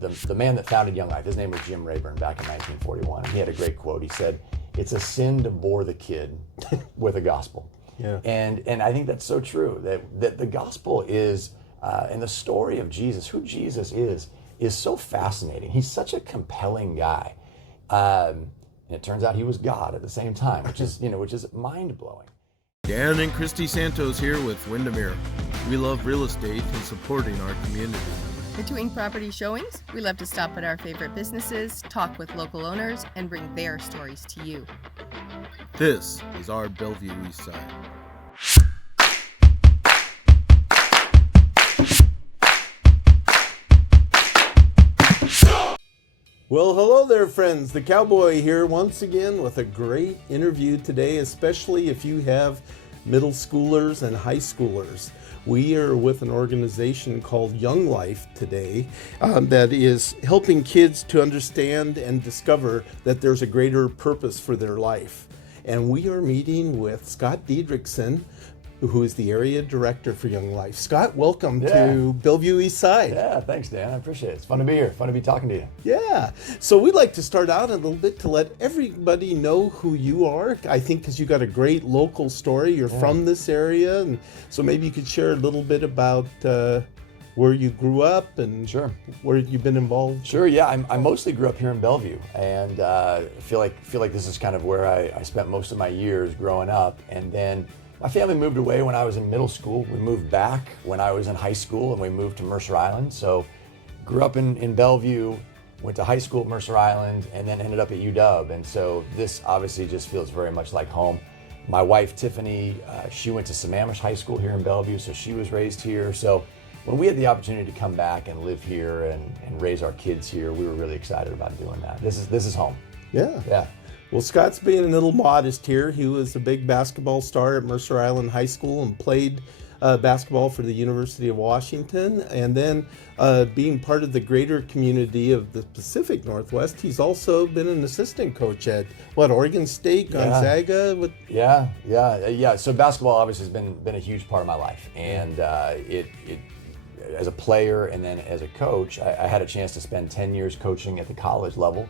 the man that founded Young Life, his name was Jim Rayburn back in 1941. And he had a great quote. He said, "It's a sin to bore the kid with a gospel." Yeah. And I think that's so true, that the gospel is, and the story of Jesus, who Jesus is so fascinating. He's such a compelling guy. And it turns out he was God at the same time, which is mind-blowing. Dan and Christy Santos here with Windermere. We love real estate and supporting our community. Between property showings, we love to stop at our favorite businesses, talk with local owners, and bring their stories to you. This is Our Bellevue Eastside. Well, hello there, friends. The Cowboy here once again with a great interview today, especially if you have middle schoolers and high schoolers. We are with an organization called Young Life today that is helping kids to understand and discover that there's a greater purpose for their life. And we are meeting with Scott Didrickson, who is the area director for Young Life. Scott, welcome to Bellevue Eastside. Yeah, thanks, Dan. I appreciate it. It's fun to be here. Fun to be talking to you. Yeah. So we'd like to start out a little bit to let everybody know who you are. I think because you got a great local story. You're from this area. And so maybe you could share a little bit about where you grew up and where you've been involved. Sure, yeah. I mostly grew up here in Bellevue, and feel like this is kind of where I spent most of my years growing up. And then my family moved away when I was in middle school. We moved back when I was in high school, and we moved to Mercer Island. So grew up in Bellevue, went to high school at Mercer Island, and then ended up at UW. And so this obviously just feels very much like home. My wife, Tiffany, she went to Sammamish High School here in Bellevue, so she was raised here. So when we had the opportunity to come back and live here and raise our kids here, we were really excited about doing that. This is home. Yeah. Well, Scott's being a little modest here. He was a big basketball star at Mercer Island High School and played basketball for the University of Washington. And then being part of the greater community of the Pacific Northwest, he's also been an assistant coach at, Oregon State, Gonzaga? Yeah. So basketball obviously has been a huge part of my life. And it as a player and then as a coach, I had a chance to spend 10 years coaching at the college level.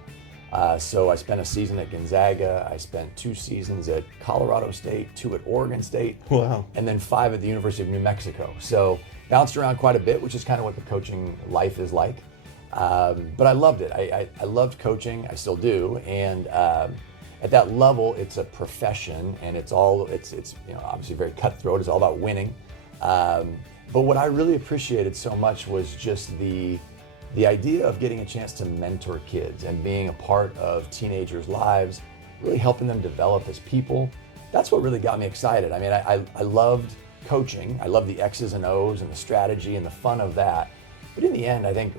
So I spent a season at Gonzaga, I spent 2 seasons at Colorado State, 2 at Oregon State, and then 5 at the University of New Mexico. So bounced around quite a bit, which is kind of what the coaching life is like. But I loved it. I loved coaching, I still do. And at that level, it's a profession, and it's obviously very cutthroat. It's all about winning. But what I really appreciated so much was just the idea of getting a chance to mentor kids and being a part of teenagers' lives, really helping them develop as people. That's what really got me excited. I mean, I loved coaching. I loved the X's and O's and the strategy and the fun of that. But in the end, I think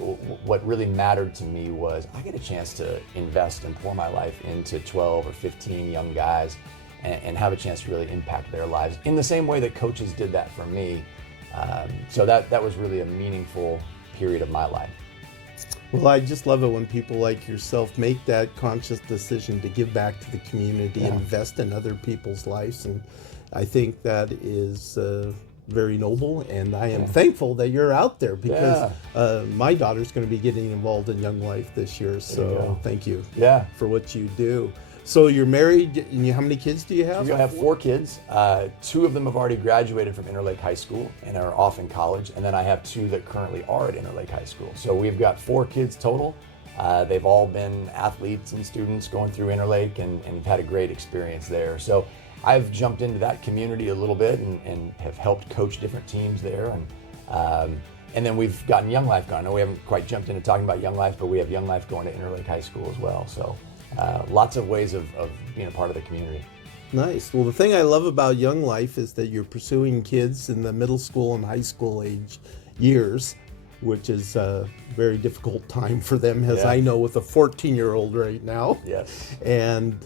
what really mattered to me was I get a chance to invest and pour my life into 12 or 15 young guys and have a chance to really impact their lives in the same way that coaches did that for me. So that was really a meaningful period of my life. Well, I just love it when people like yourself make that conscious decision to give back to the community and invest in other people's lives. And I think that is very noble. And I am thankful that you're out there because my daughter's going to be getting involved in Young Life this year. So thank you for what you do. So you're married, and how many kids do you have? I have 4 kids. 2 of them have already graduated from Interlake High School and are off in college. And then I have 2 that currently are at Interlake High School. So we've got 4 kids total. They've all been athletes and students going through Interlake and have had a great experience there. So I've jumped into that community a little bit and have helped coach different teams there. And then we've gotten Young Life going. I know we haven't quite jumped into talking about Young Life, but we have Young Life going to Interlake High School as well. So lots of ways of being a part of the community. Nice. Well, the thing I love about Young Life is that you're pursuing kids in the middle school and high school age years, which is a very difficult time for them, as I know with a 14-year-old right now. Yes. And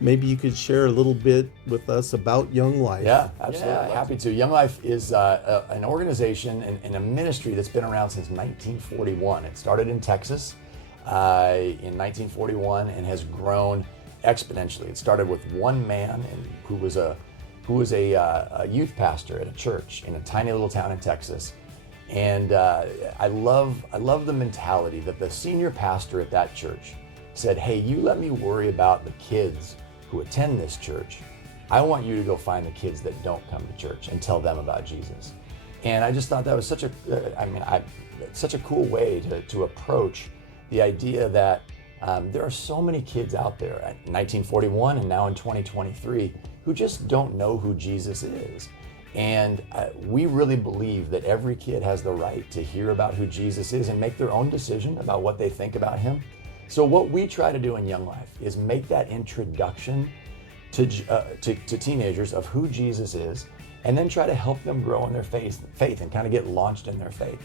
maybe you could share a little bit with us about Young Life. Yeah, absolutely. Happy to. Young Life is an organization and a ministry that's been around since 1941. It started in Texas in 1941 and has grown exponentially. It started with one man who was a youth pastor at a church in a tiny little town in Texas. And I love the mentality that the senior pastor at that church said, hey, you let me worry about the kids who attend this church. I want you to go find the kids that don't come to church and tell them about Jesus. And I just thought that was such a cool way to approach the idea that there are so many kids out there at 1941 and now in 2023 who just don't know who Jesus is. And we really believe that every kid has the right to hear about who Jesus is and make their own decision about what they think about him. So what we try to do in Young Life is make that introduction to teenagers of who Jesus is, and then try to help them grow in their faith and kind of get launched in their faith.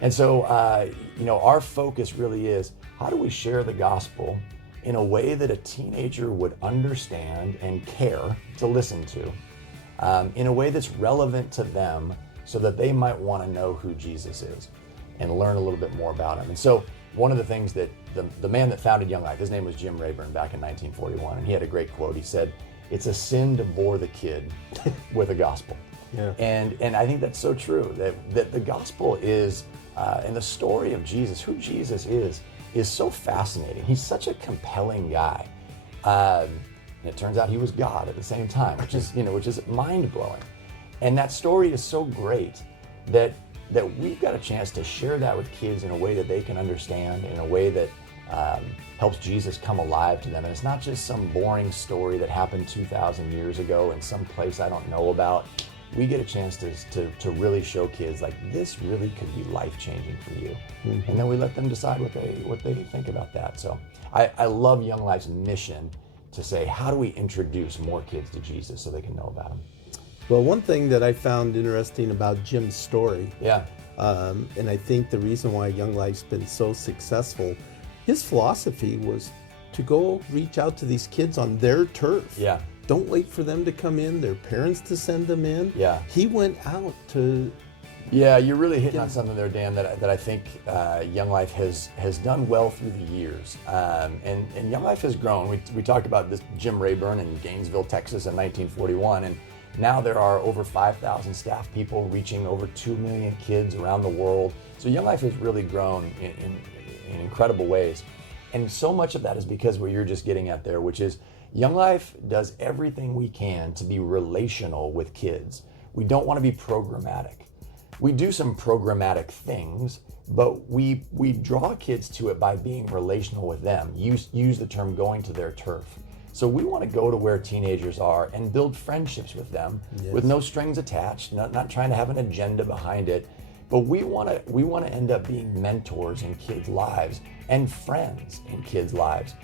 And so, our focus really is, how do we share the gospel in a way that a teenager would understand and care to listen to, in a way that's relevant to them so that they might want to know who Jesus is and learn a little bit more about him. And so one of the things that the man that founded Young Life, his name was Jim Rayburn back in 1941, and he had a great quote. He said, it's a sin to bore the kid with the gospel. Yeah. And I think that's so true, that the gospel is, and the story of Jesus, who Jesus is so fascinating. He's such a compelling guy. And it turns out he was God at the same time, which is mind-blowing. And that story is so great that we've got a chance to share that with kids in a way that they can understand, in a way that helps Jesus come alive to them. And it's not just some boring story that happened 2,000 years ago in some place I don't know about. We get a chance to really show kids, like, this really could be life-changing for you. Mm-hmm. And then we let them decide what they think about that. So I love Young Life's mission to say, how do we introduce more kids to Jesus so they can know about him? Well, one thing that I found interesting about Jim's story, and I think the reason why Young Life's been so successful, his philosophy was to go reach out to these kids on their turf. Yeah. Don't wait for them to come in, their parents to send them in. Yeah. He went out to... Yeah, you're really hitting on something there, Dan, that I think Young Life has done well through the years. And Young Life has grown. We talked about this Jim Rayburn in Gainesville, Texas in 1941, and now there are over 5,000 staff people reaching over 2 million kids around the world. So Young Life has really grown in incredible ways. And so much of that is because what you're just getting at there, which is Young Life does everything we can to be relational with kids. We don't want to be programmatic. We do some programmatic things, but we draw kids to it by being relational with them. Use the term going to their turf. So we want to go to where teenagers are and build friendships with them, yes, with no strings attached, not trying to have an agenda behind it. But we want to end up being mentors in kids' lives and friends in kids' lives.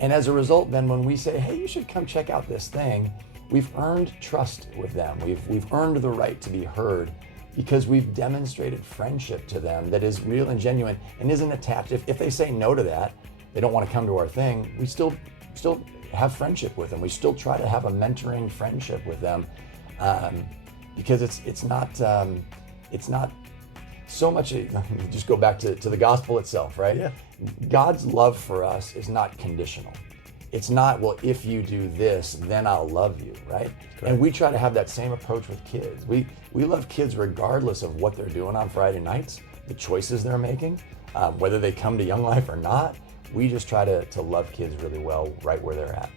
And as a result, then when we say, hey, you should come check out this thing, we've earned trust with them. We've earned the right to be heard because we've demonstrated friendship to them that is real and genuine and isn't attached. If they say no to that, they don't want to come to our thing, we still have friendship with them. We still try to have a mentoring friendship with them because it's not so much. Just go back to the gospel itself, right? Yeah. God's love for us is not conditional. It's not, well, if you do this, then I'll love you, right? Correct. And we try to have that same approach with kids. We love kids regardless of what they're doing on Friday nights, the choices they're making, whether they come to Young Life or not. We just try to love kids really well right where they're at.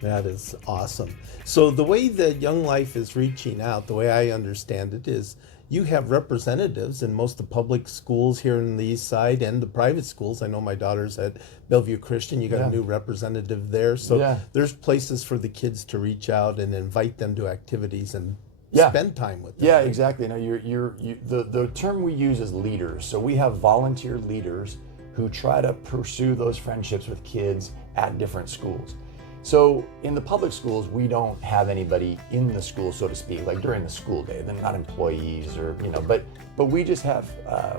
That is awesome. So the way that Young Life is reaching out, the way I understand it, is you have representatives in most of the public schools here in the East Side and the private schools. I know my daughter's at Bellevue Christian. You got a new representative there. So there's places for the kids to reach out and invite them to activities and spend time with them. Yeah, exactly. No, the term we use is leaders. So we have volunteer leaders who try to pursue those friendships with kids at different schools. So in the public schools, we don't have anybody in the school, so to speak, like during the school day. They're not employees or, but we just have,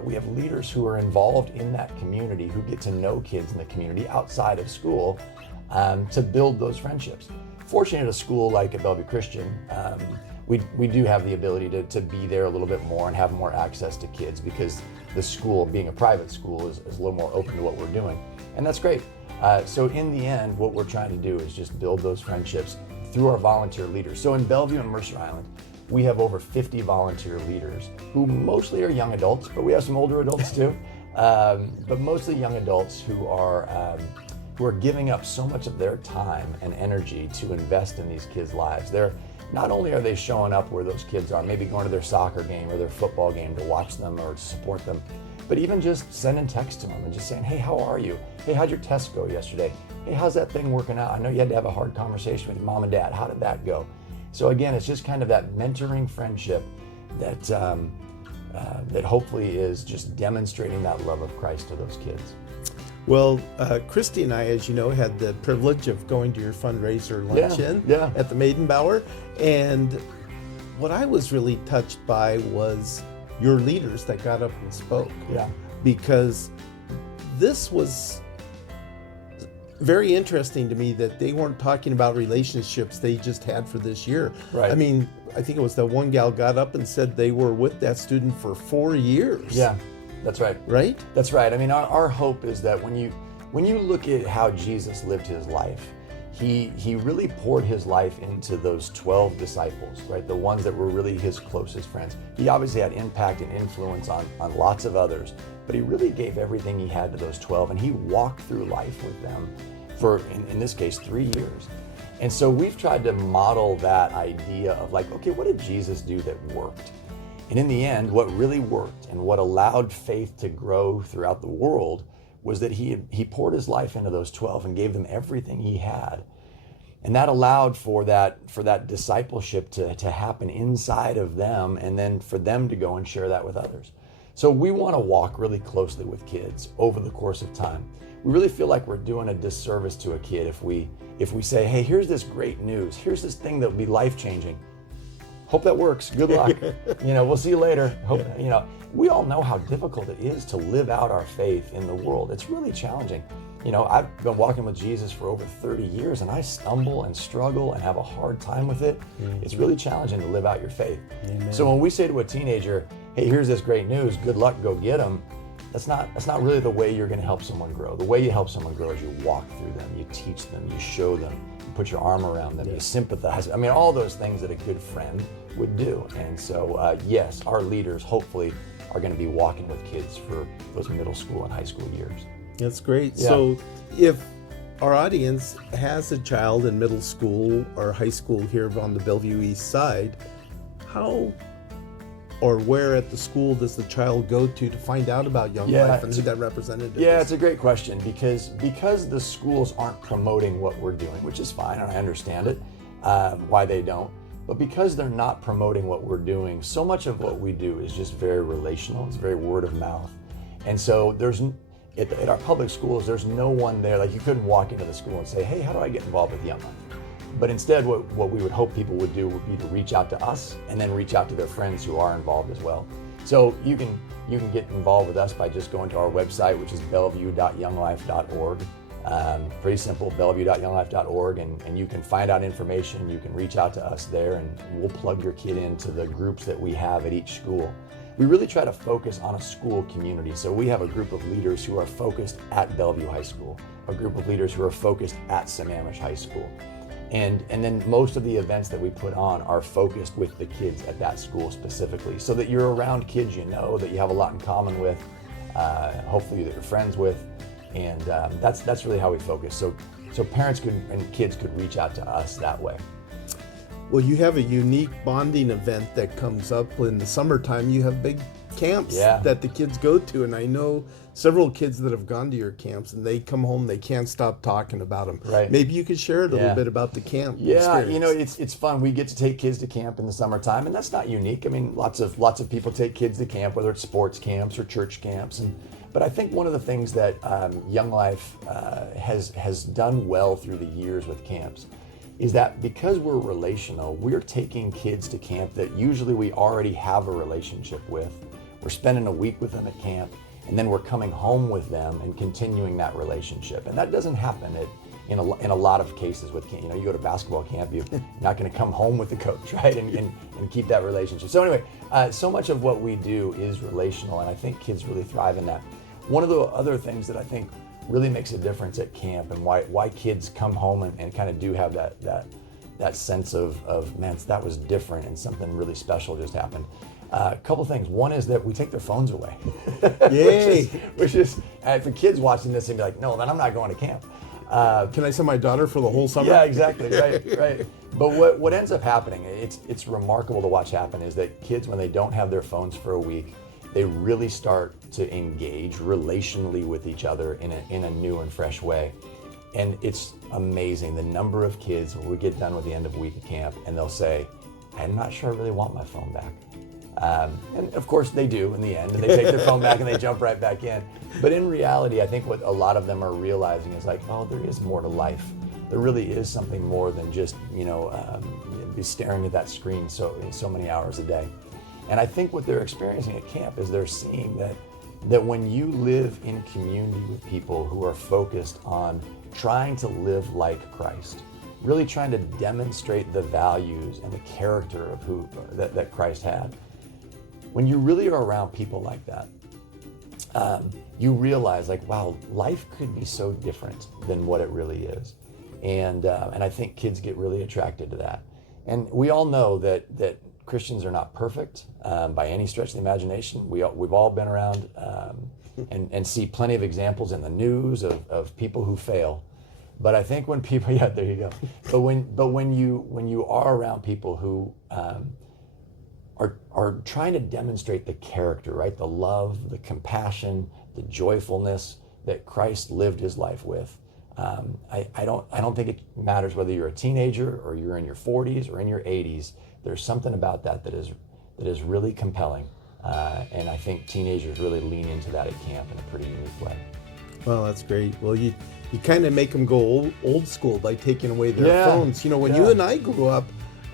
we have leaders who are involved in that community who get to know kids in the community outside of school to build those friendships. Fortunately, at a school like at Bellevue Christian, we do have the ability to be there a little bit more and have more access to kids because the school, being a private school, is a little more open to what we're doing. And that's great. So in the end, what we're trying to do is just build those friendships through our volunteer leaders. So in Bellevue and Mercer Island, we have over 50 volunteer leaders who mostly are young adults, but we have some older adults too. But mostly young adults who are giving up so much of their time and energy to invest in these kids' lives. Not only are they showing up where those kids are, maybe going to their soccer game or their football game to watch them or to support them, but even just sending text to them and just saying, hey, how are you? Hey, how'd your test go yesterday? Hey, how's that thing working out? I know you had to have a hard conversation with your mom and dad. How did that go? So again, it's just kind of that mentoring friendship that that hopefully is just demonstrating that love of Christ to those kids. Well, Christy and I, as you know, had the privilege of going to your fundraiser luncheon at the Maidenbauer. And what I was really touched by was your leaders that got up and spoke. Yeah. Because this was very interesting to me that they weren't talking about relationships they just had for this year. Right. I mean, I think it was that one gal got up and said they were with that student for 4 years. Yeah, that's right. Right? That's right. I mean, our hope is that when you look at how Jesus lived his life, he really poured his life into those 12 disciples, right? The ones that were really his closest friends. He obviously had impact and influence on lots of others, but he really gave everything he had to those 12, and he walked through life with them for, in this case, 3 years. And so we've tried to model that idea of like, okay, what did Jesus do that worked? And in the end, what really worked and what allowed faith to grow throughout the world was that he poured his life into those 12 and gave them everything he had. And that allowed for that discipleship to happen inside of them, and then for them to go and share that with others. So we want to walk really closely with kids over the course of time. We really feel like we're doing a disservice to a kid if we say, hey, here's this great news, here's this thing that will be life-changing. Hope that works. Good luck. We'll see you later. Hope, we all know how difficult it is to live out our faith in the world. It's really challenging. I've been walking with Jesus for over 30 years, and I stumble and struggle and have a hard time with it. Mm-hmm. It's really challenging to live out your faith. Amen. So when we say to a teenager, hey, here's this great news, good luck, go get them, that's not really the way you're going to help someone grow. The way you help someone grow is you walk through them, you teach them, you show them, you put your arm around them, you sympathize. I mean, all those things that a good friend would do. And so, yes, our leaders hopefully are going to be walking with kids for those middle school and high school years. That's great. Yeah. So if our audience has a child in middle school or high school here on the Bellevue Eastside, how or where at the school does the child go to find out about Young Life and who that representative is? Yeah, it's a great question because the schools aren't promoting what we're doing, which is fine, and I understand it, why they don't. But because they're not promoting what we're doing, so much of what we do is just very relational. It's very word of mouth. And so at our public schools, there's no one there. Like, you couldn't walk into the school and say, hey, how do I get involved with Young Life? But instead, what we would hope people would do would be to reach out to us and then reach out to their friends who are involved as well. So you can get involved with us by just going to our website, which is bellevue.younglife.org. Pretty simple, bellevue.younglife.org, and you can find out information. You can reach out to us there, and we'll plug your kid into the groups that we have at each school. We really try to focus on a school community. So we have a group of leaders who are focused at Bellevue High School, a group of leaders who are focused at Sammamish High School. And then most of the events that we put on are focused with the kids at that school specifically, so that you're around kids that you have a lot in common with, hopefully that you're friends with, and that's really how we focus. So parents and kids could reach out to us that way. Well, you have a unique bonding event that comes up in the summertime. You have big camps that the kids go to, and I know several kids that have gone to your camps, and they come home, they can't stop talking about them. Right. Maybe you could share a little bit about the camp experience. It's fun. We get to take kids to camp in the summertime, and that's not unique. I mean, lots of people take kids to camp, whether it's sports camps or church camps, but I think one of the things that Young Life has done well through the years with camps is that because we're relational, we're taking kids to camp that usually we already have a relationship with. We're spending a week with them at camp, and then we're coming home with them and continuing that relationship. And that doesn't happen in a lot of cases with camp. You go to basketball camp, you're not going to come home with the coach, right? And keep that relationship. So anyway, so much of what we do is relational, and I think kids really thrive in that. One of the other things that I think really makes a difference at camp, and why kids come home and kind of do have that that sense of man, that was different and something really special just happened. A couple things. One is that we take their phones away. Yay! which is for kids watching this and be like, no, then I'm not going to camp. Can I send my daughter for the whole summer? Yeah, exactly. Right. But what ends up happening, it's remarkable to watch happen, is that kids, when they don't have their phones for a week, they really start to engage relationally with each other in a new and fresh way. And it's amazing the number of kids when we get done with the end of a week of camp and they'll say, I'm not sure I really want my phone back. And of course they do in the end, and they take their phone back and they jump right back in. But in reality, I think what a lot of them are realizing is like, oh, there is more to life. There really is something more than just, be staring at that screen so many hours a day. And I think what they're experiencing at camp is they're seeing that when you live in community with people who are focused on trying to live like Christ, really trying to demonstrate the values and the character of who that Christ had. When you really are around people like that, you realize like, wow, life could be so different than what it really is. And I think kids get really attracted to that. And we all know that Christians are not perfect by any stretch of the imagination. We've all been around and see plenty of examples in the news of people who fail. But I think when people, yeah, there you go. But when you are around people who are trying to demonstrate the character, right? The love, the compassion, the joyfulness that Christ lived his life with. I don't think it matters whether you're a teenager or you're in your 40s or in your 80s. There's something about that is really compelling. And I think teenagers really lean into that at camp in a pretty unique way. Well, that's great. Well, you kind of make them go old school by taking away their phones. When you and I grew up,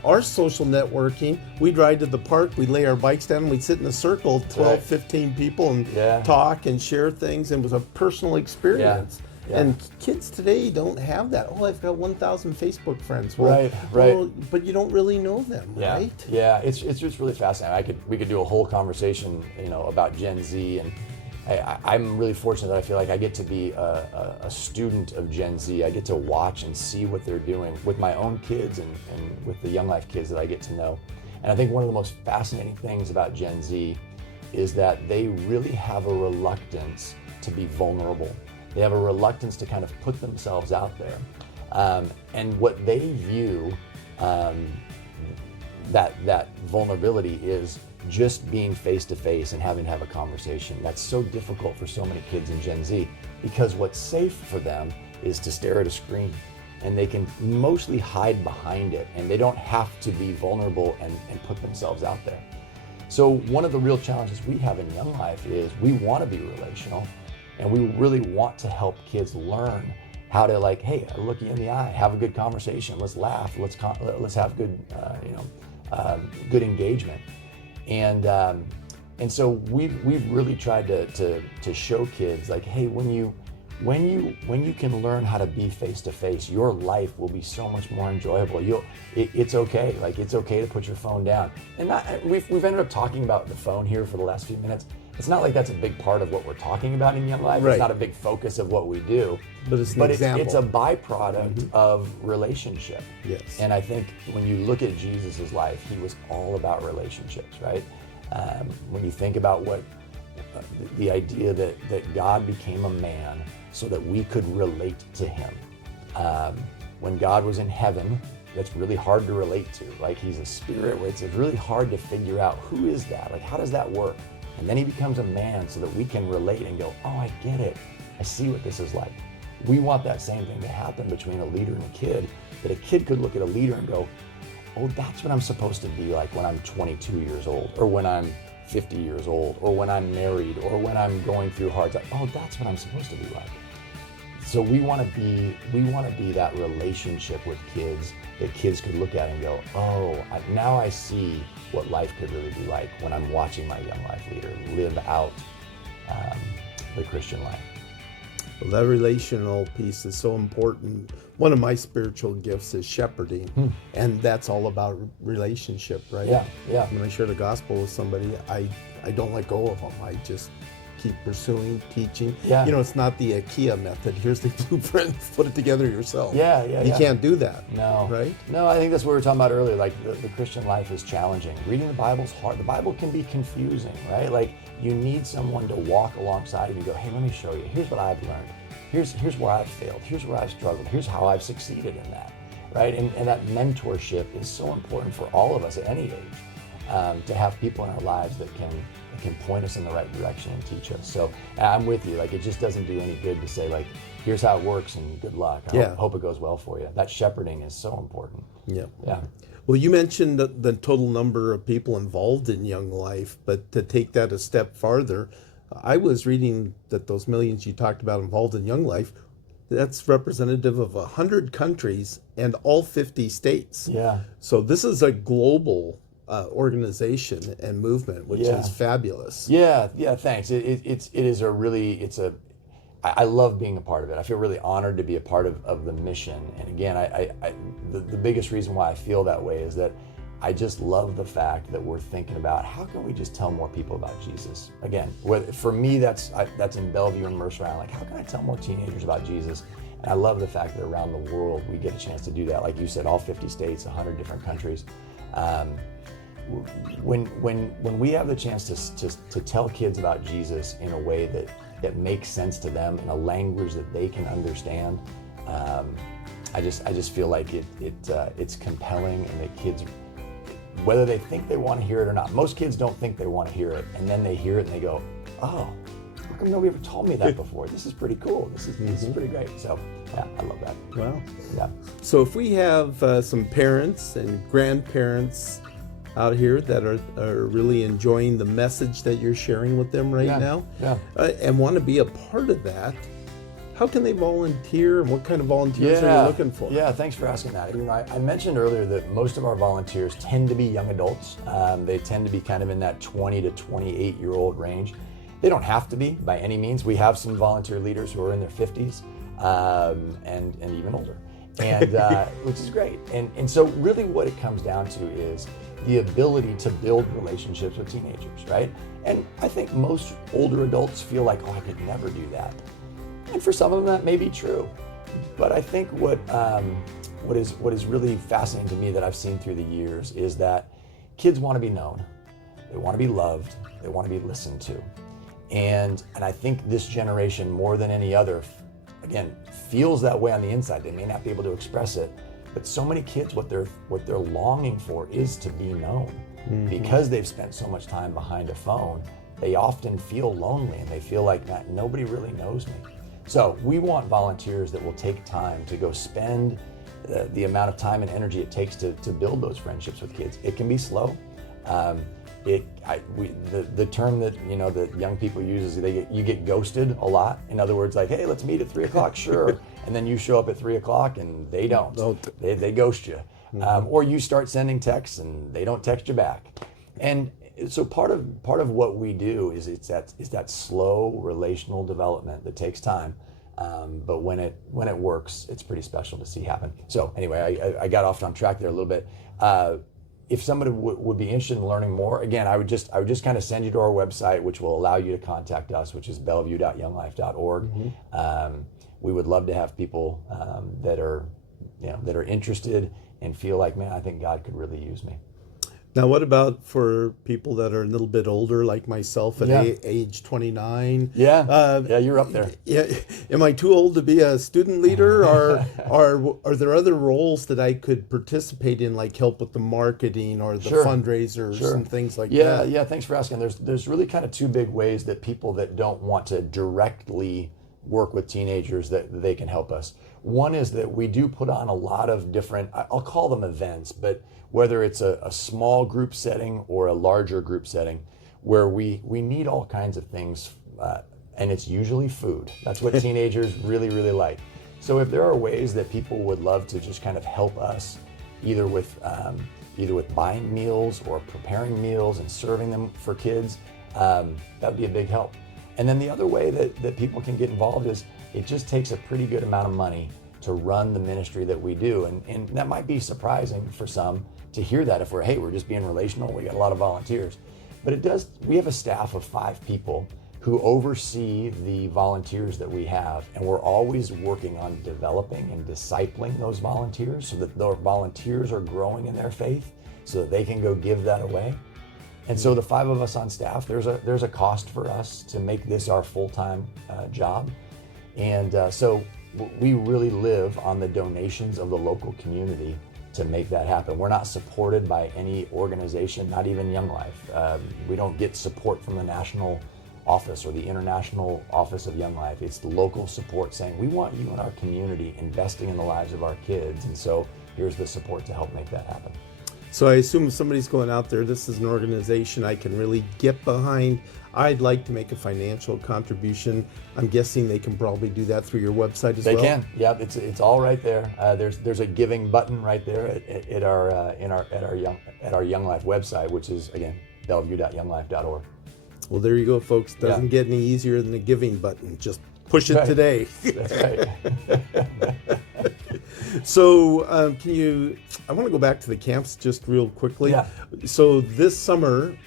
our social networking, we'd ride to the park, we'd lay our bikes down, we'd sit in a circle, 12, 15 people, and talk and share things, and it was a personal experience. Yeah. And kids today don't have that. Oh, I've got 1,000 Facebook friends. Well, right. Well, but you don't really know them, right? Yeah, it's just really fascinating. We could do a whole conversation, about Gen Z, and I'm really fortunate that I feel like I get to be a student of Gen Z. I get to watch and see what they're doing with my own kids and with the Young Life kids that I get to know. And I think one of the most fascinating things about Gen Z is that they really have a reluctance to be vulnerable. They have a reluctance to kind of put themselves out there. And what they view that vulnerability is just being face to face and having to have a conversation. That's so difficult for so many kids in Gen Z, because what's safe for them is to stare at a screen, and they can mostly hide behind it, and they don't have to be vulnerable and put themselves out there. So one of the real challenges we have in Young Life is we want to be relational, and we really want to help kids learn how to, like, hey, look you in the eye, have a good conversation, let's laugh, let's have good, good engagement. And so we've really tried to show kids, like, hey, when you can learn how to be face to face, your life will be so much more enjoyable. It's okay. Like, it's okay to put your phone down. And we've ended up talking about the phone here for the last few minutes. It's not like that's a big part of what we're talking about in Young Life. Right. It's not a big focus of what we do. But it's an example. It's a byproduct of relationship. Yes. And I think when you look at Jesus' life, he was all about relationships, right? When you think about what the idea that God became a man so that we could relate to him. When God was in heaven, that's really hard to relate to. Like, he's a spirit, where it's really hard to figure out who is that? Like, how does that work? And then he becomes a man so that we can relate and go, oh, I get it. I see what this is like. We want that same thing to happen between a leader and a kid, that a kid could look at a leader and go, oh, that's what I'm supposed to be like when I'm 22 years old, or when I'm 50 years old, or when I'm married, or when I'm going through hard times. Oh, that's what I'm supposed to be like. So we want to be that relationship with kids that kids could look at and go, oh, now I see what life could really be like when I'm watching my Young Life leader live out the Christian life. Well, that relational piece is so important. One of my spiritual gifts is shepherding, and that's all about relationship, right? Yeah. When I share the gospel with somebody, I don't let go of them. I just keep pursuing, teaching. Yeah. It's not the IKEA method. Here's the blueprint, put it together yourself. Yeah. You can't do that. No. Right? No, I think that's what we were talking about earlier. Like the Christian life is challenging. Reading the Bible's hard. The Bible can be confusing, right? Like you need someone to walk alongside you and go, hey, let me show you. Here's what I've learned. Here's where I've failed. Here's where I've struggled. Here's how I've succeeded in that, right? And that mentorship is so important for all of us at any age, to have people in our lives that can point us in the right direction and teach us. So I'm with you. Like it just doesn't do any good to say like, here's how it works and good luck. I hope it goes well for you. That shepherding is so important. Yeah. Yeah. Well, you mentioned the total number of people involved in Young Life, but to take that a step farther, I was reading that those millions you talked about involved in Young Life, that's representative of 100 countries and all 50 states. Yeah. So this is a global organization and movement, which is fabulous. Yeah. Thanks. I love being a part of it. I feel really honored to be a part of the mission. And again, the biggest reason why I feel that way is that I just love the fact that we're thinking about how can we just tell more people about Jesus. Again, for me, that's in Bellevue and Mercer Island. Like, how can I tell more teenagers about Jesus? And I love the fact that around the world we get a chance to do that. Like you said, all 50 states, 100 different countries. When we have the chance to tell kids about Jesus in a way that makes sense to them in a language that they can understand, I just feel like it's compelling, and that kids, whether they think they want to hear it or not, most kids don't think they want to hear it, and then they hear it and they go, oh, how come nobody ever told me that before? This is pretty cool. This is pretty great. So yeah, I love that. Wow. Yeah. So if we have some parents and grandparents out here that are really enjoying the message that you're sharing with them right now, and want to be a part of that, how can they volunteer, and what kind of volunteers are you looking for? Yeah, thanks for asking that. I mentioned earlier that most of our volunteers tend to be young adults. They tend to be kind of in that 20 to 28-year-old range. They don't have to be by any means. We have some volunteer leaders who are in their 50s and even older, and which is great. And so really what it comes down to is the ability to build relationships with teenagers, right? And I think most older adults feel like, oh, I could never do that. And for some of them that may be true. But I think what is really fascinating to me that I've seen through the years is that kids want to be known. They want to be loved. They want to be listened to. And I think this generation, more than any other, again, feels that way on the inside. They may not be able to express it, but so many kids, what they're longing for is to be known. Mm-hmm. Because they've spent so much time behind a phone, they often feel lonely, and they feel like that nobody really knows me. So we want volunteers that will take time to go spend the amount of time and energy it takes to build those friendships with kids. It can be slow. The term that that young people use is you get ghosted a lot. In other words, like, hey, let's meet at 3:00, sure, and then you show up at 3:00 and they don't. They ghost you, or you start sending texts and they don't text you back. And so part of what we do is that slow relational development that takes time, but when it works, it's pretty special to see happen. So anyway, I got off on track there a little bit. If somebody would be interested in learning more, again, I would just kind of send you to our website, which will allow you to contact us, which is bellevue.younglife.org. Mm-hmm. We would love to have people that are interested and feel like, man, I think God could really use me. Now, what about for people that are a little bit older, like myself at age 29? Yeah, you're up there. Yeah, am I too old to be a student leader, or are there other roles that I could participate in, like help with the marketing or the fundraisers and things like that? Yeah, thanks for asking. There's really kind of two big ways that people that don't want to directly work with teenagers that they can help us. One is that we do put on a lot of different, I'll call them events, but whether it's a small group setting or a larger group setting, where we need all kinds of things, and it's usually food. That's what teenagers really, really like. So if there are ways that people would love to just kind of help us, either with buying meals or preparing meals and serving them for kids, that would be a big help. And then the other way that people can get involved is it just takes a pretty good amount of money to run the ministry that we do. And that might be surprising for some to hear that if we're just being relational, we got a lot of volunteers. But we have a staff of 5 people who oversee the volunteers that we have. And we're always working on developing and discipling those volunteers so that the volunteers are growing in their faith so that they can go give that away. And so the 5 of us on staff, there's a cost for us to make this our full-time job. And so we really live on the donations of the local community to make that happen. We're not supported by any organization, not even Young Life. We don't get support from the national office or the international office of Young Life. It's the local support saying, we want you in our community investing in the lives of our kids. And so here's the support to help make that happen. So I assume if somebody's going out there, this is an organization I can really get behind. I'd like to make a financial contribution. I'm guessing they can probably do that through your website as well. They can. Yeah, it's all right there. There's a giving button right there at our Young Life website, which is again bellevue.younglife.org. Well, there you go, folks. Doesn't get any easier than a giving button. Just push it today. That's right. So I want to go back to the camps just real quickly. Yeah. So this summer,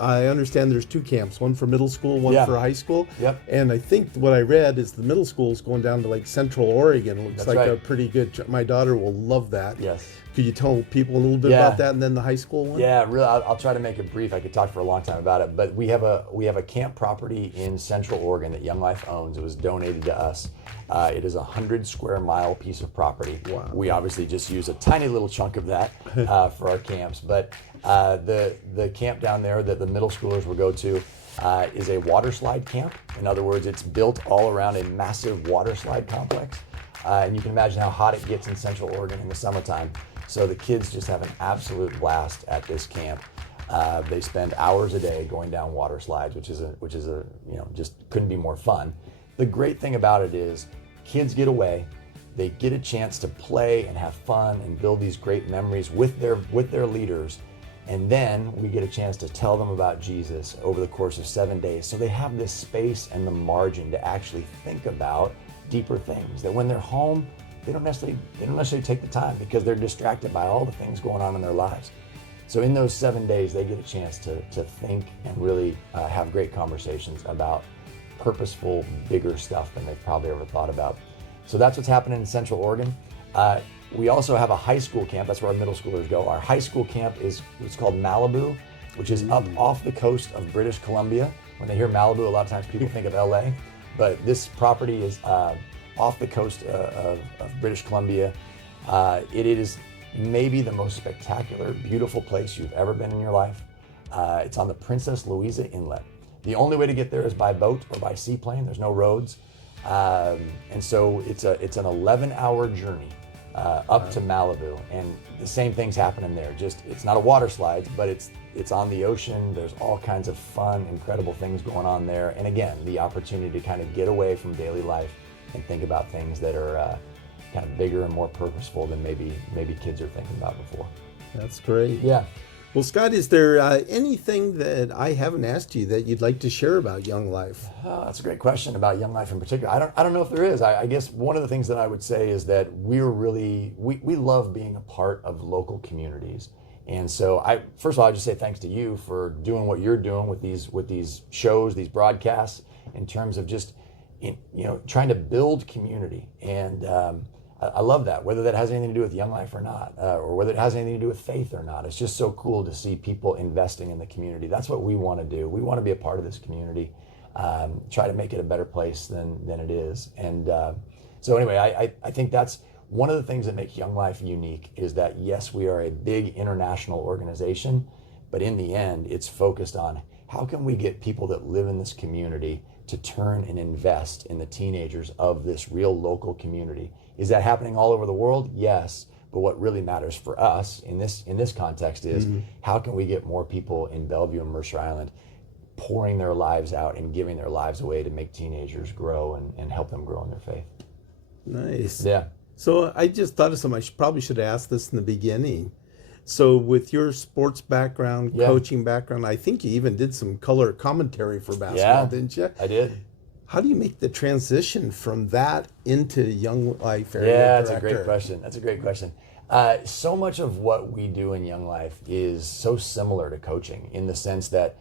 I understand there's 2 camps, one for middle school, one for high school. Yep. And I think what I read is the middle school is going down to like Central Oregon. It looks That's like right. a pretty good, my daughter will love that. Yes. Could you tell people a little bit about that and then the high school one? Yeah, really. I'll try to make it brief. I could talk for a long time about it, but we have a camp property in Central Oregon that Young Life owns. It was donated to us. It is a 100 square mile piece of property. Wow. We obviously just use a tiny little chunk of that for our camps, but the camp down there that the middle schoolers will go to is a water slide camp. In other words, it's built all around a massive water slide complex. And you can imagine how hot it gets in Central Oregon in the summertime. So the kids just have an absolute blast at this camp. They spend hours a day going down water slides, which is just couldn't be more fun. The great thing about it is kids get away, they get a chance to play and have fun and build these great memories with their leaders. And then we get a chance to tell them about Jesus over the course of 7 days. So they have this space and the margin to actually think about deeper things that when they're home, they don't necessarily take the time because they're distracted by all the things going on in their lives. So in those 7 days, they get a chance to think and really have great conversations about purposeful, bigger stuff than they've probably ever thought about. So that's what's happening in Central Oregon. We also have a high school camp. That's where our middle schoolers go. Our high school camp is what's called Malibu, which is up off the coast of British Columbia. When they hear Malibu, a lot of times people think of LA, but this property is off the coast of British Columbia. It is maybe the most spectacular, beautiful place you've ever been in your life. It's on the Princess Louisa Inlet. The only way to get there is by boat or by seaplane. There's no roads. And so it's an 11-hour journey up to Malibu. And the same thing's happening there. Just, it's not a water slide, but it's on the ocean. There's all kinds of fun, incredible things going on there. And again, the opportunity to kind of get away from daily life and think about things that are kind of bigger and more purposeful than maybe kids are thinking about before. That's great. Yeah. Well, Scott, is there anything that I haven't asked you that you'd like to share about Young Life? Oh, that's a great question about Young Life in particular. I don't know if there is. I guess one of the things that I would say is that we love being a part of local communities. And so first of all, I just say thanks to you for doing what you're doing with these shows, these broadcasts, in terms of just trying to build community. And I love that, whether that has anything to do with Young Life or not, or whether it has anything to do with faith or not. It's just so cool to see people investing in the community. That's what we want to do. We want to be a part of this community, try to make it a better place than it is. And so anyway, I think that's one of the things that makes Young Life unique is that, yes, we are a big international organization, but in the end, it's focused on how can we get people that live in this community to turn and invest in the teenagers of this real local community. Is that happening all over the world? Yes. But what really matters for us in this context is how can we get more people in Bellevue and Mercer Island pouring their lives out and giving their lives away to make teenagers grow and help them grow in their faith. Nice. Yeah. So I just thought of something. I probably should ask this in the beginning. So with your sports background, coaching background, I think you even did some color commentary for basketball, didn't you? I did. How do you make the transition from that into Young Life area That's director? a great question. So much of what we do in Young Life is so similar to coaching in the sense that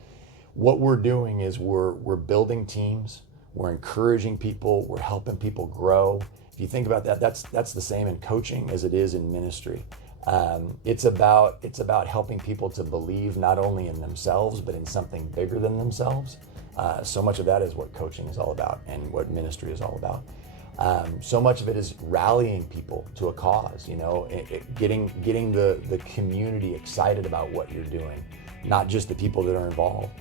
what we're doing is we're building teams, we're encouraging people, we're helping people grow. If you think about that, that's the same in coaching as it is in ministry. It's about helping people to believe not only in themselves but in something bigger than themselves. So much of that is what coaching is all about and what ministry is all about. So much of it is rallying people to a cause, getting the community excited about what you're doing, not just the people that are involved.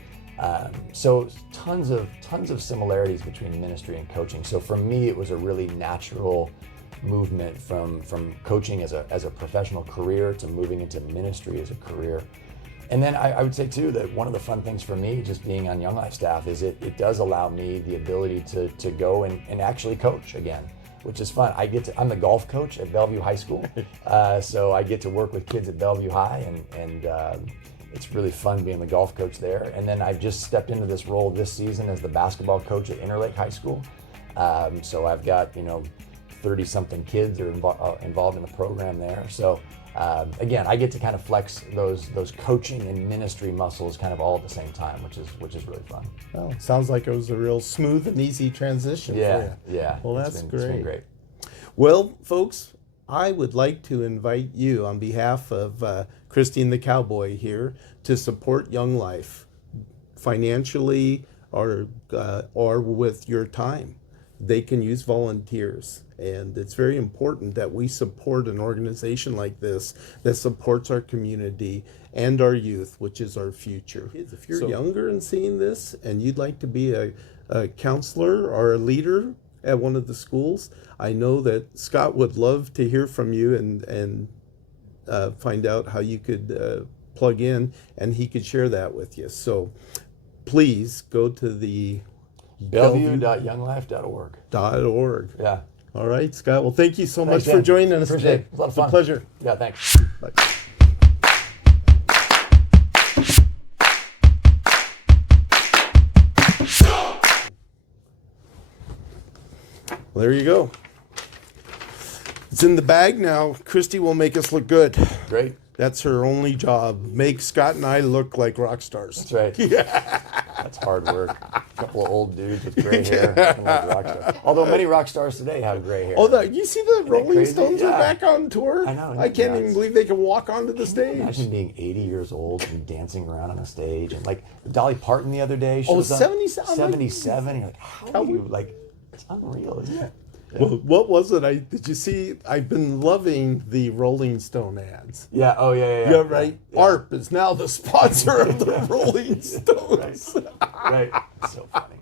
So tons of similarities between ministry and coaching. So for me, it was a really natural movement from coaching as a professional career to moving into ministry as a career. And then I would say too that one of the fun things for me, just being on Young Life staff, is it does allow me the ability to go and actually coach again, which is fun. I'm the golf coach at Bellevue High School, so I get to work with kids at Bellevue High, and it's really fun being the golf coach there. And then I've just stepped into this role this season as the basketball coach at Interlake High School. So I've got 30-something kids that are involved in the program there. So again, I get to kind of flex those coaching and ministry muscles kind of all at the same time, which is really fun. Well, it sounds like it was a real smooth and easy transition for you. Yeah. Well, that's great. It's been great. Well, folks, I would like to invite you on behalf of Christy and the Cowboy here to support Young Life financially or with your time. They can use volunteers, and it's very important that we support an organization like this that supports our community and our youth, which is our future. If you're younger and seeing this and you'd like to be a counselor or a leader at one of the schools, I know that Scott would love to hear from you and find out how you could plug in, and he could share that with you. So please go to the Bellevue.younglife.org. .org. All right, Scott. Well, thank you so much Dan. for joining us Appreciate today. it. It was a lot of It's a fun. pleasure. Yeah, thanks. Bye. Well, there you go. It's in the bag now. Christy will make us look good. Great. That's her only job. Make Scott and I look like rock stars. That's right. Yeah. That's hard work. A couple of old dudes with gray hair. Looking like rock stars. Although many rock stars today have gray hair. Oh, you see the Rolling crazy? Stones are Yeah. back on tour? I know. I can't even believe they can walk onto the stage. Imagine being 80 years old and dancing around on a stage. And like Dolly Parton the other day. She Oh, was 77? 77. You're like, how do you, like, it's unreal, isn't it? Yeah. Well, what was it? Did you see? I've been loving the Rolling Stone ads. Yeah. Oh, yeah. Yeah, right. Yeah. ARP is now the sponsor of the Rolling Stones. Right. So funny.